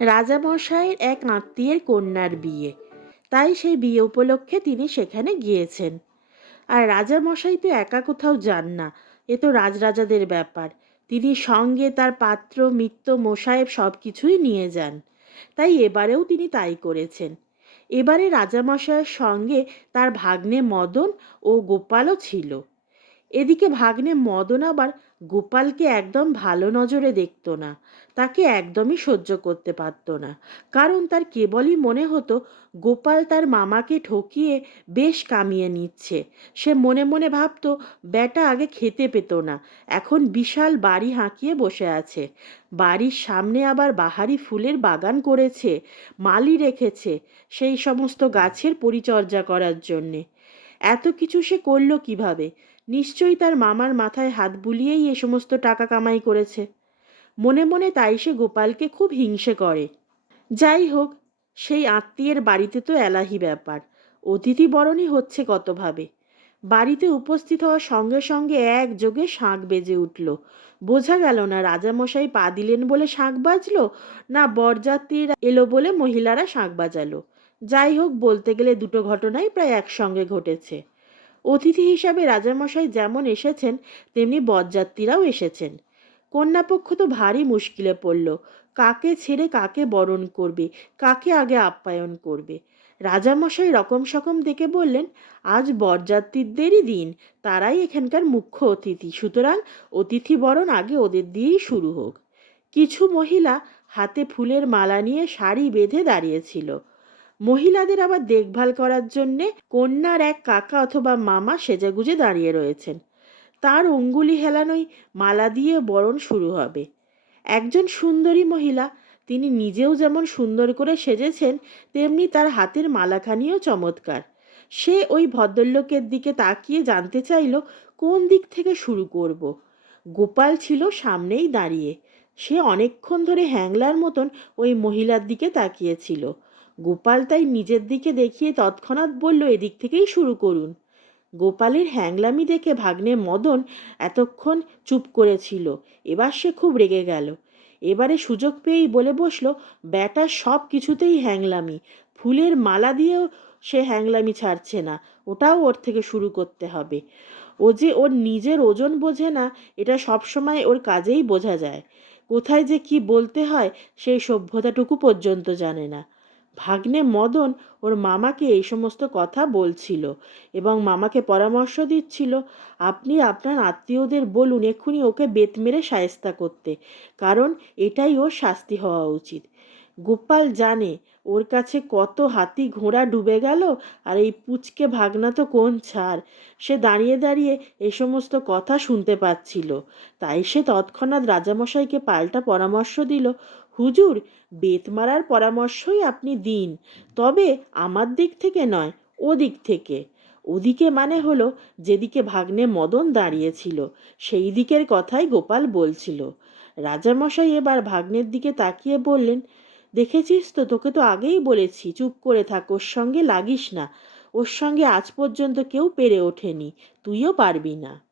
রাজামশাইয়ের এক আত্মীয়ের কন্যার বিয়ে। তাই সেই বিয়ে উপলক্ষে তিনি সেখানে গিয়েছেন। আর রাজামশাই তো একা কোথাও যান না, এ তো রাজরাজাদের ব্যাপার। তিনি সঙ্গে তার পাত্র, মিত্র মোসাহেব সব কিছুই নিয়ে যান। তাই এবারেও তিনি তাই করেছেন। এবারে রাজামশাইয়ের সঙ্গে তার ভাগ্নে মদন ও গোপালও ছিল। এদিকে ভাগ্নে মদন আবার গোপালকে একদম ভালো নজরে দেখতো না। তাকে একদমই সহ্য করতে পারত না। কারণ তার কেবলই মনে হতো, গোপাল তার মামাকে ঠকিয়ে বেশ কামিয়ে নিচ্ছে। সে মনে মনে ভাবতো, ব্যাটা আগে খেতে পেত না, এখন বিশাল বাড়ি হাঁকিয়ে বসে আছে। বাড়ির সামনে আবার বাহারি ফুলের বাগান করেছে, মালি রেখেছে সেই সমস্ত গাছের পরিচর্যা করার জন্যে। এত কিছু সে করল কীভাবে? নিশ্চয়ই তার মামার মাথায় হাত বুলিয়েই এ সমস্ত টাকা কামাই করেছে। মনে মনে তাই সে গোপালকে খুব হিংসে করে। যাই হোক, সেই আত্মীয়ের বাড়িতে তো এলাহি ব্যাপার। অতিথি বরণই হচ্ছে কতভাবে। বাড়িতে উপস্থিত হওয়ার সঙ্গে সঙ্গে একযোগে শাঁখ বেজে উঠল। বোঝা গেল না রাজামশাই পা দিলেন বলে শাঁখ বাজলো, না বরযাত্রীরা এলো বলে মহিলারা শাঁখ বাজালো। যাই হোক, বলতে গেলে দুটো ঘটনাই প্রায় একসঙ্গে ঘটেছে। অতিথি হিসাবে রাজামশাই যেমন এসেছেন, তেমনি বরযাত্রীরাও এসেছেন। কন্যাপক্ষ তো ভারী মুশকিলে পড়ল। কাকে ছেড়ে কাকে বরণ করবে? কাকে আগে আপ্যায়ন করবে? রাজামশাই রকম সকম দেখে বললেন, আজ বরযাত্রীদেরই দিন। তারাই এখানকার মুখ্য অতিথি। সুতরাং অতিথি বরণ আগে ওদের দিয়েই শুরু হোক। কিছু মহিলা হাতে ফুলের মালা নিয়ে শাড়ি বেঁধে দাঁড়িয়েছিল মহিলাদের আবার দেখভাল করার জন্যে কন্যার এক কাকা অথবা মামা সেজেগুজে দাঁড়িয়ে রয়েছেন। তার অঙ্গুলি হেলানোই মালা দিয়ে বরণ শুরু হবে। একজন সুন্দরী মহিলা, তিনি নিজেও যেমন সুন্দর করে সেজেছেন, তেমনি তার হাতের মালাখানিও চমৎকার। সে ওই ভদ্রলোকের দিকে তাকিয়ে জানতে চাইল, কোন দিক থেকে শুরু করব। গোপাল ছিল সামনেই দাঁড়িয়ে। সে অনেকক্ষণ ধরে হ্যাংলার মতন ওই মহিলার দিকে তাকিয়েছিল গোপাল তাই নিজের দিকে দেখিয়ে তৎক্ষণাৎ বলল, এদিক থেকেই শুরু করুন। গোপালের হ্যাংলামি দেখে ভাগ্নে মদন এতক্ষণ চুপ করেছিল এবার সে খুব রেগে গেল। এবারে সুযোগ পেয়েই বলে বসল, ব্যাটা সব কিছুতেই হ্যাংলামি। ফুলের মালা দিয়েও সে হ্যাংলামি ছাড়ছে না। ওটাও ওর থেকে শুরু করতে হবে। ও যে ওর নিজের ওজন বোঝে না, এটা সবসময় ওর কাজেই বোঝা যায়। কোথায় যে কি বলতে হয়, সেই সভ্যতাটুকু পর্যন্ত জানে না। ভাগ্নে মদন ওর মামাকে এই সমস্ত কথা বলছিল এবং মামাকে পরামর্শ দিচ্ছিল, আপনি আপনার আত্মীয়দের বলুন এক্ষুনি ওকে বেত মেরে সায়স্তা করতে, কারণ এটাই ওর শাস্তি হওয়া উচিত। গোপাল জানে ওর কাছে কত হাতি ঘোড়া ডুবে গেল আর এই পুচকে ভাগনা তো কোন ছাড় সে দাঁড়িয়ে দাঁড়িয়ে এ সমস্ত কথা শুনতে পাচ্ছিল। তাই সে তৎক্ষণাৎ রাজামশাইকে পাল্টা পরামর্শ দিল হুজুর, বেত মারার পরামর্শই আপনি দিন। তবে আমার দিক থেকে নয়, ওদিক থেকে। ওদিকে মানে হলো, যেদিকে ভাগ্নে মদন দাঁড়িয়েছিল, সেই দিকের কথাই গোপাল বলছিল। রাজামশাই এবার ভাগ্নের দিকে তাকিয়ে বললেন, দেখেছিস তো, তোকে তো আগেই বলেছি, চুপ করে থাক, ওর সঙ্গে লাগিস না। ওর সঙ্গে আজ পর্যন্ত কেউ পেরে ওঠেনি, তুইও পারবি না।